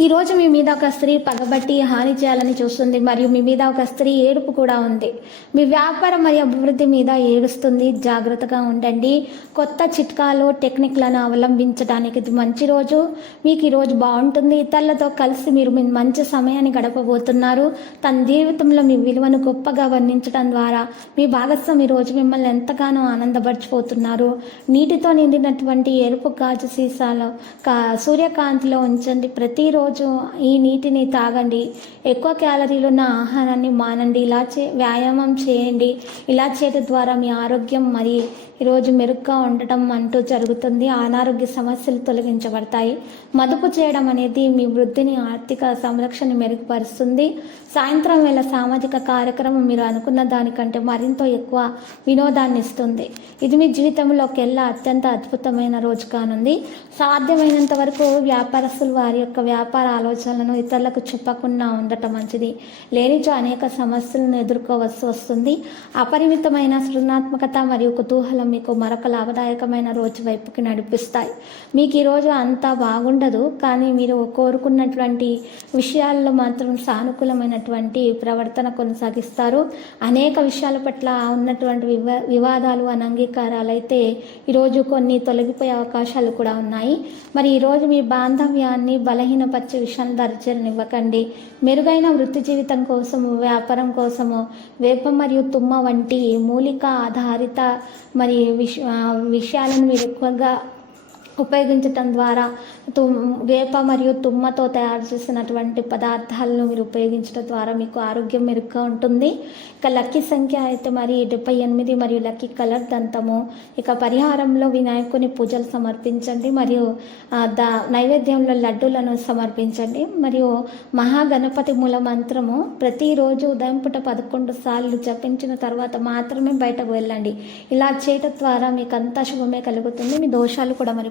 ఈరోజు మీ మీద ఒక స్త్రీ పగబట్టి హాని చేయాలని చూస్తుంది మరియు మీ మీద ఒక స్త్రీ ఏడుపు కూడా ఉంది. మీ వ్యాపారం మరియు అభివృద్ధి మీద ఏడుస్తుంది. జాగ్రత్తగా ఉండండి. కొత్త చిట్కాలు టెక్నిక్లను అవలంబించడానికి ఇది మంచి రోజు. మీకు ఈరోజు బాగుంటుంది. ఇతరులతో కలిసి మీరు మీ మంచి సమయాన్ని గడపబోతున్నారు. తన జీవితంలో మీ విలువను గొప్పగా వర్ణించడం ద్వారా మీ భాగస్వామి రోజు మిమ్మల్ని ఎంతగానో ఆనందపరిచిపోతున్నారు. నీటితో నిండినటువంటి ఎరుపు గాజు సీసాలో కా సూర్యకాంతిలో ఉంచండి. ప్రతిరోజు ఈ నీటిని తాగండి. ఎక్కువ క్యాలరీలు ఉన్న ఆహారాన్ని మానండి. ఇలా చే వ్యాయామం చేయండి. ఇలా చేయడం ద్వారా మీ ఆరోగ్యం మరి ఈరోజు మెరుగ్గా ఉండటం అంటూ జరుగుతుంది. అనారోగ్య సమస్యలు తొలగించబడతాయి. మదుపు చేయడం అనేది మీ వృద్ధిని ఆర్థిక సంరక్షణ మెరుగుపరుస్తుంది. సాయంత్రం వేళ సామాజిక కార్యక్రమం మీరు అనుకున్న దానికంటే మరింత ఎక్కువ వినోదాన్ని ఇస్తుంది. ఇది మీ జీవితంలోకెల్లా అత్యంత అద్భుతమైన రోజు కానుంది. సాధ్యమైనంత వరకు వ్యాపారస్తులు వారి యొక్క వ్యాపార ఆలోచనలను ఇతరులకు చెప్పకుండా ఉండటం మంచిది. లేనిచో అనేక సమస్యలను ఎదుర్కోవలసి వస్తుంది. అపరిమితమైన సృజనాత్మకత మరియు కుతూహలం మీకు మరొక లాభదాయకమైన రోజు వైపుకి నడిపిస్తాయి. మీకు ఈరోజు అంతా బాగుండదు కానీ మీరు కోరుకున్నటువంటి విషయాల్లో మాత్రం సానుకూలమైనటువంటి ప్రవర్తన కొనసాగిస్తారు. అనేక విషయాల పట్ల ఉన్నటువంటి వివా వివాదాలు అనంగీకారాలు అయితే ఈరోజు కొన్ని తొలగిపోయే అవకాశాలు కూడా ఉన్నాయి. మరి ఈరోజు మీ బాంధవ్యాన్ని బలహీనపరిచే విషయాన్ని ఇవ్వకండి. మెరుగైన వృత్తి జీవితం కోసము వ్యాపారం కోసము వేప మరియు తుమ్మ వంటి మూలిక ఆధారిత మరి విష విషయాలను మీరు ఎక్కువగా ఉపయోగించటం ద్వారా తుమ్ వేప మరియు తుమ్మతో తయారు చేసినటువంటి పదార్థాలను మీరు ఉపయోగించడం ద్వారా మీకు ఆరోగ్యం మెరుగ్గా ఉంటుంది. ఇక లక్కీ సంఖ్య అయితే మరి డెబ్బై ఎనిమిది మరియు లక్కీ కలర్ దంతము. ఇక పరిహారంలో వినాయకుని పూజలు సమర్పించండి మరియు దా ద నైవేద్యంలో లడ్డూలను సమర్పించండి. మరియు మహాగణపతి మూల మంత్రము ప్రతిరోజు ఉదయం పూట పదకొండు సార్లు జపించిన తర్వాత మాత్రమే బయటకు వెళ్ళండి. ఇలా చేయటం ద్వారా మీకు అంతా శుభమే కలుగుతుంది. మీ దోషాలు కూడా మరి